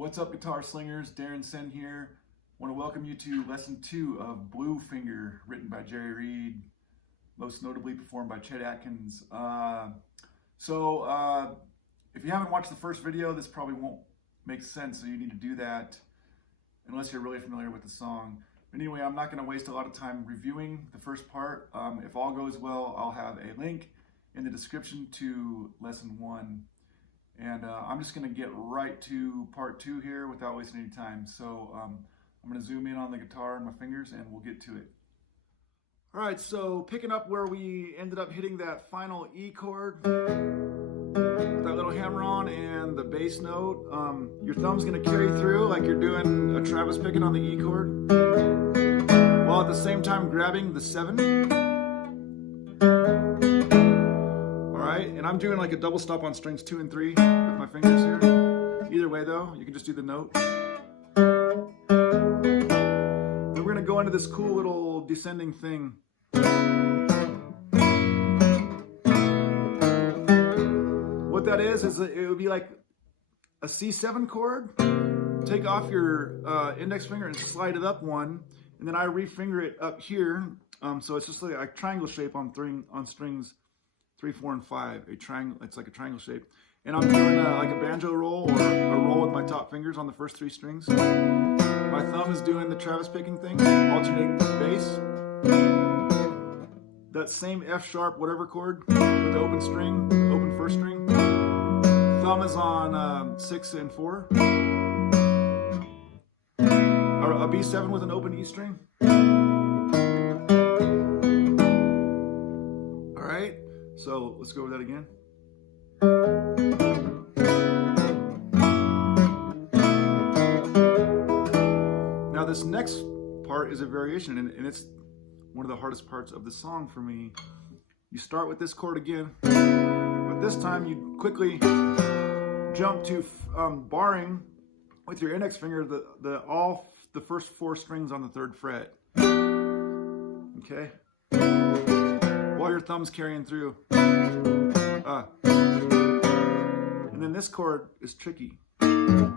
What's up, guitar slingers? Darren Senn here. I want to welcome you to lesson 2 of Blue Finger, written by Jerry Reed, most notably performed by Chet Atkins. If you haven't watched the first video, this probably won't make sense, so you need to do that unless you're really familiar with the song. But anyway, I'm not going to waste a lot of time reviewing the first part. If all goes well, I'll have a link in the description to lesson 1. And I'm just going to get right to part 2 here without wasting any time. So I'm going to zoom in on the guitar and my fingers and we'll get to it. All right, so picking up where we ended up hitting that final E chord, with that little hammer on and the bass note, your thumb's going to carry through like you're doing a Travis picking on the E chord, while at the same time grabbing the 7. And I'm doing like a double stop on strings 2 and 3 with my fingers here. Either way though, you can just do the note. And we're gonna go into this cool little descending thing. What that is it would be like a C7 chord. Take off your index finger and slide it up 1, and then I refinger it up here. So it's just like a triangle shape on strings 3, 4, and 5, a triangle. It's like a triangle shape, and I'm doing like a banjo roll or a roll with my top fingers on the first 3 strings. My thumb is doing the Travis picking thing, alternating the bass. That same F sharp whatever chord with the open string, open first string. Thumb is on 6 and 4, or a B7 with an open E string. All right. So let's go over that again. Now this next part is a variation, and it's one of the hardest parts of the song for me. You start with this chord again, but this time you quickly jump to barring with your index finger the first 4 strings on the 3rd fret. Okay. While your thumb's carrying through. And then this chord is tricky. So,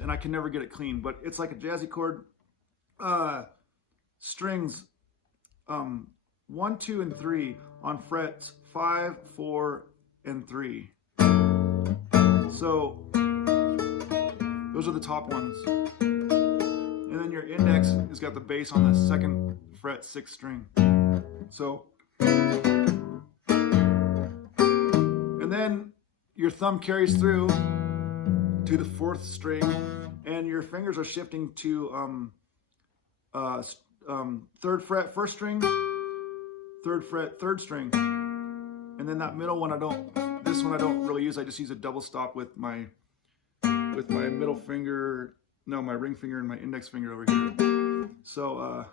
and I can never get it clean, but it's like a jazzy chord. Strings 1, 2, and 3 on frets 5, 4, and 3. So those are the top ones. And then your index has got the bass on the 2nd fret 6th string. So, and then your thumb carries through to the 4th string, and your fingers are shifting to 3rd fret 1st string, 3rd fret 3rd string, and then that middle one I don't really use. I just use a double stop with my middle finger, no, my ring finger and my index finger over here. So a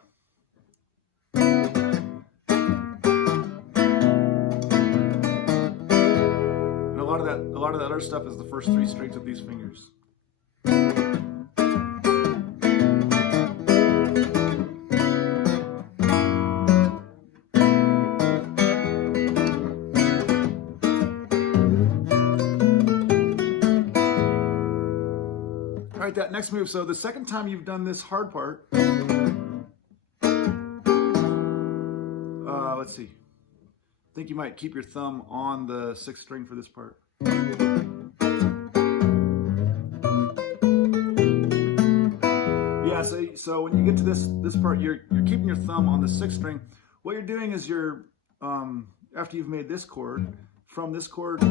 lot of that other stuff is the first 3 strings of these fingers. All right, that next move. So the second time you've done this hard part, let's see. I think you might keep your thumb on the 6th string for this part. Yeah, so when you get to this part, you're keeping your thumb on the 6th string. What you're doing is you're after you've made this chord, from this chord,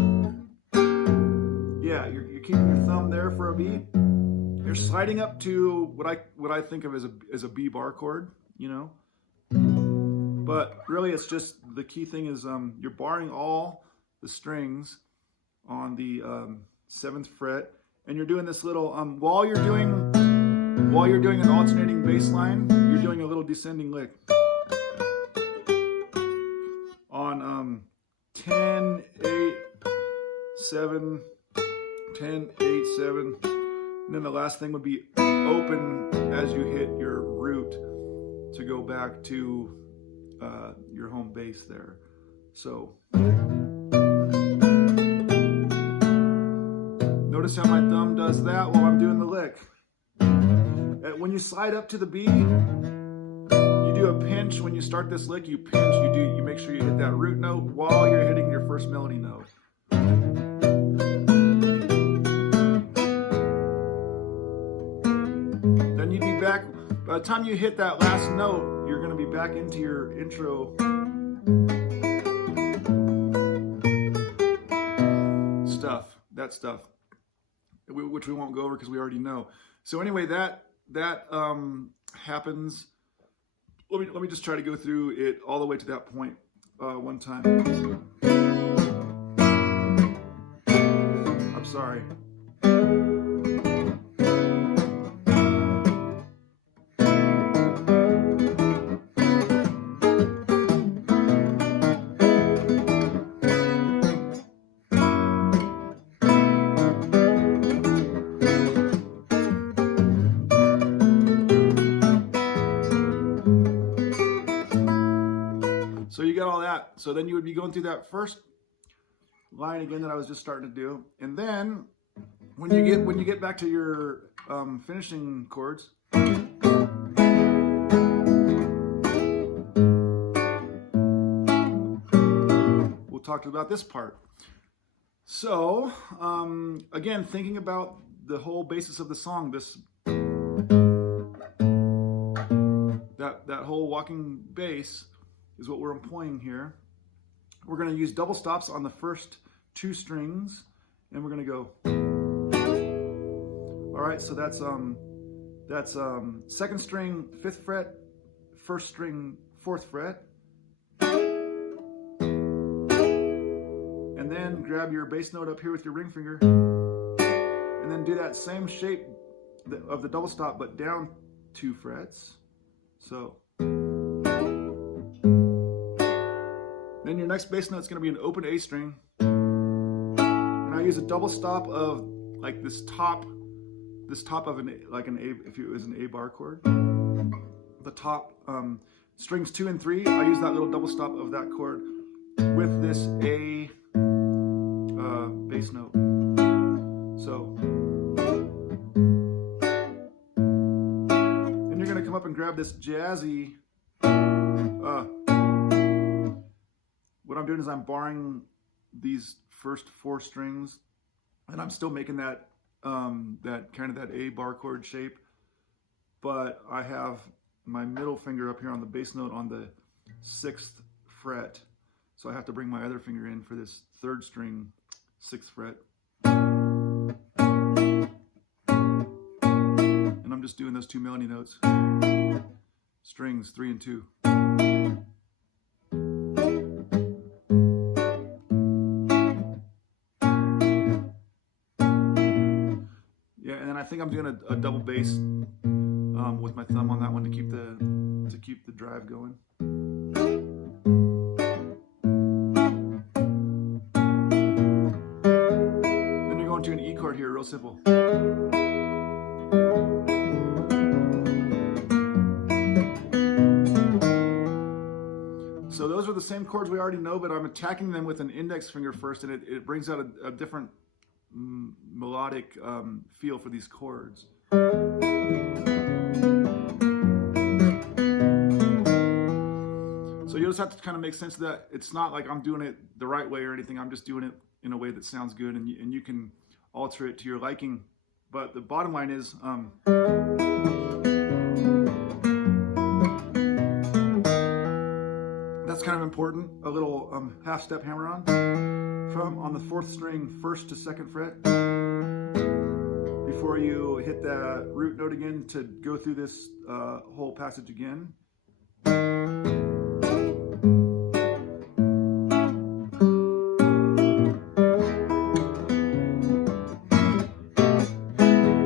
yeah, you're keeping your thumb there for a beat. You're sliding up to what I think of as a B bar chord, you know. But really, it's just the key thing is you're barring all the strings on the 7th fret, and you're doing this little while you're doing an alternating bass line, you're doing a little descending lick on 10, 8, 7, 10, 8, 7, and then the last thing would be open as you hit your root to go back to your home base there. So notice how my thumb does that while I'm doing the lick. When you slide up to the B, you do a pinch. When you start this lick, you pinch. You make sure you hit that root note while you're hitting your first melody note. Then you'd be back. By the time you hit that last note, you're going to be back into your intro stuff, which we won't go over because we already know. So anyway, that happens. Let me just try to go through it all the way to that point one time. I'm sorry. So you got all that. So then you would be going through that first line again that I was just starting to do, and then when you get back to your finishing chords, we'll talk about this part. So again, thinking about the whole basis of the song, that whole walking bass is what we're employing here. We're going to use double stops on the first two strings, and we're going to go. All right, so that's second string, 5th fret, first string, 4th fret, and then grab your bass note up here with your ring finger, and then do that same shape of the double stop, but down 2 frets. So. Then your next bass note is going to be an open A string, and I use a double stop of like this top of an A, if it was an A bar chord. The top strings 2 and 3, I use that little double stop of that chord with this A bass note. So, and you're going to come up and grab this jazzy. What I'm doing is I'm barring these first 4 strings, and I'm still making that that A bar chord shape, but I have my middle finger up here on the bass note on the 6th fret, so I have to bring my other finger in for this 3rd string, 6th fret, and I'm just doing those 2 melody notes, strings 3 and 2. I think I'm doing a double bass with my thumb on that one to keep the drive going. Then you're going to an E chord here, real simple. So those are the same chords we already know, but I'm attacking them with an index finger first, and it brings out a different melodic feel for these chords. So you just have to kind of make sense of that. It's not like I'm doing it the right way or anything. I'm just doing it in a way that sounds good, and you can alter it to your liking. But the bottom line is that's kind of important. A little half step hammer on on the 4th string, 1st to 2nd fret, before you hit that root note again to go through this whole passage again. You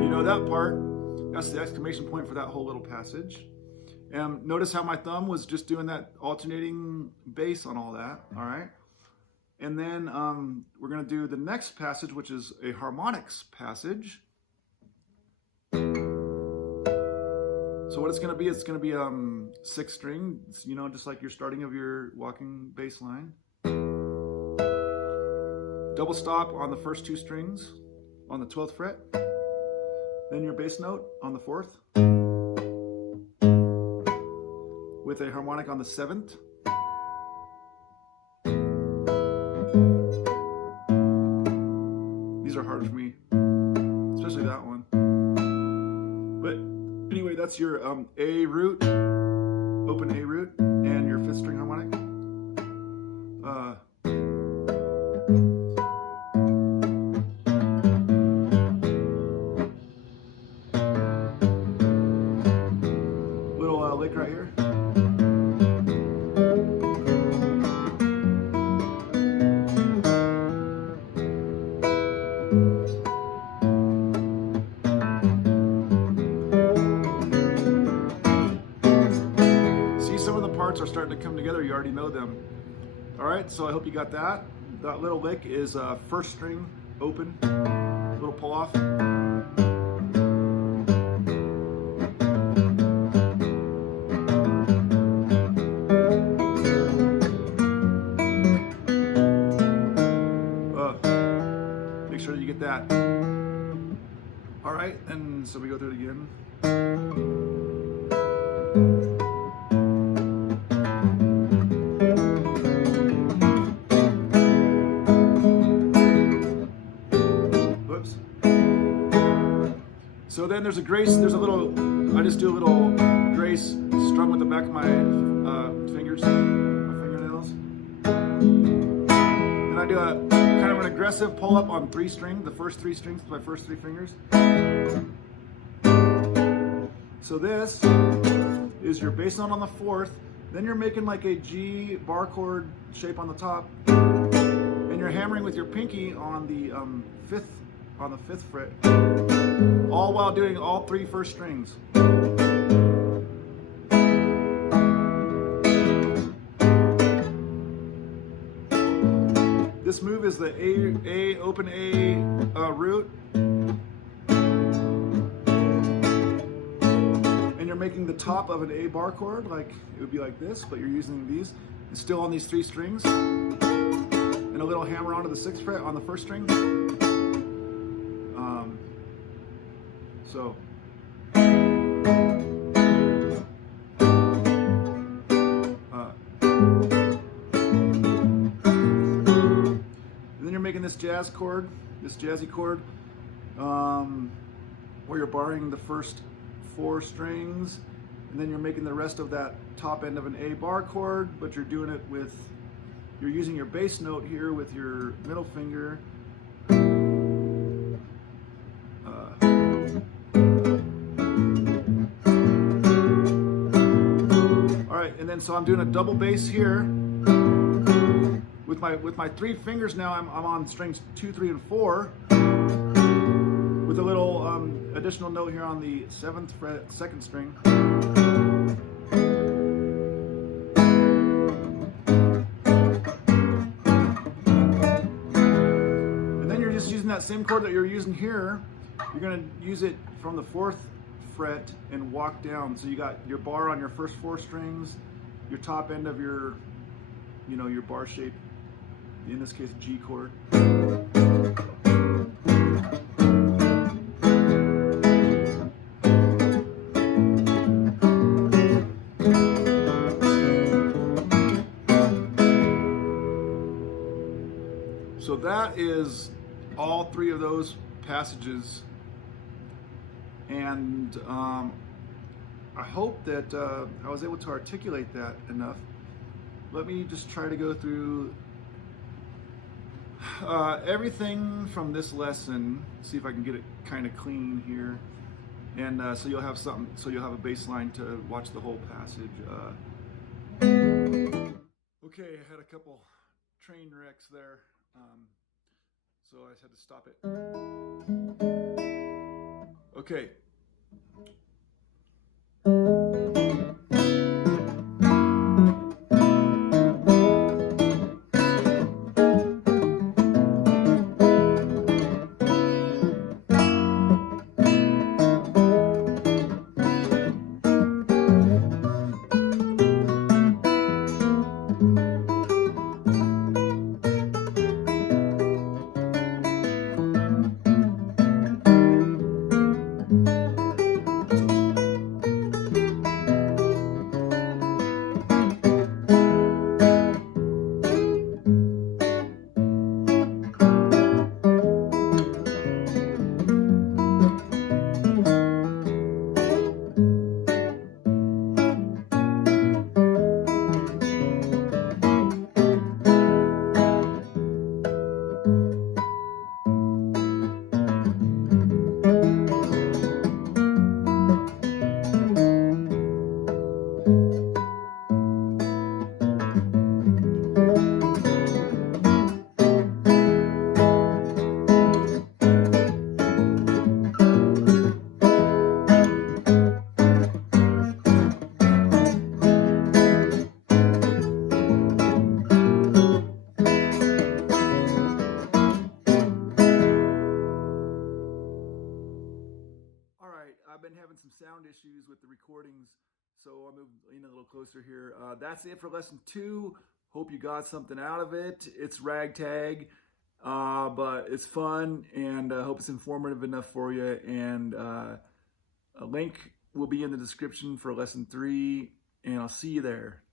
know that part, that's the exclamation point for that whole little passage. And notice how my thumb was just doing that alternating bass on all that, all right? And then we're going to do the next passage, which is a harmonics passage. So what it's going to be 6th string, you know, just like your starting of your walking bass line. Double stop on the first 2 strings, on the 12th fret, then your bass note on the 4th, with a harmonic on the 7th, these are hard for me, especially that one. But anyway, that's your A root, open A root, and your 5th string harmonic. Little lick right here. Are starting to come together. You already know them. All right, so I hope you got that. That little lick is 1st string open, little pull off. Make sure you get that. All right, and so we go through it again. So then there's a grace, there's a little, I just do a little grace strum with the back of my fingers, my fingernails. And I do a kind of an aggressive pull up on 3 string, the first 3 strings with my first 3 fingers. So this is your bass note on the 4th, then you're making like a G bar chord shape on the top, and you're hammering with your pinky on the 5th fret. All while doing all 3 first strings. This move is the A open A root, and you're making the top of an A bar chord, like it would be like this, but you're using these. It's still on these 3 strings, and a little hammer onto the 6th fret on the 1st string. So and then you're making this jazz chord, this jazzy chord, where you're barring the first 4 strings, and then you're making the rest of that top end of an A bar chord, but you're doing it with, you're using your bass note here with your middle finger. And then so I'm doing a double bass here with my 3 fingers. Now I'm on strings 2, 3, and 4 with a little additional note here on the 7th fret, 2nd string. And then you're just using that same chord that you're using here. You're going to use it from the 4th fret and walk down. So you got your bar on your first 4 strings, your top end of your, your bar shape, in this case G chord. So that is all 3 of those passages, and I hope that I was able to articulate that enough. Let me just try to go through everything from this lesson, see if I can get it kind of clean here, and so you'll have something, so you'll have a baseline to watch the whole passage. Okay, I had a couple train wrecks there, so I just had to stop it. Okay. been having some sound issues with the recordings, so I'll move in a little closer here. That's it for lesson 2. Hope you got something out of it. It's ragtag, but it's fun, and I hope it's informative enough for you. And a link will be in the description for lesson 3, and I'll see you there.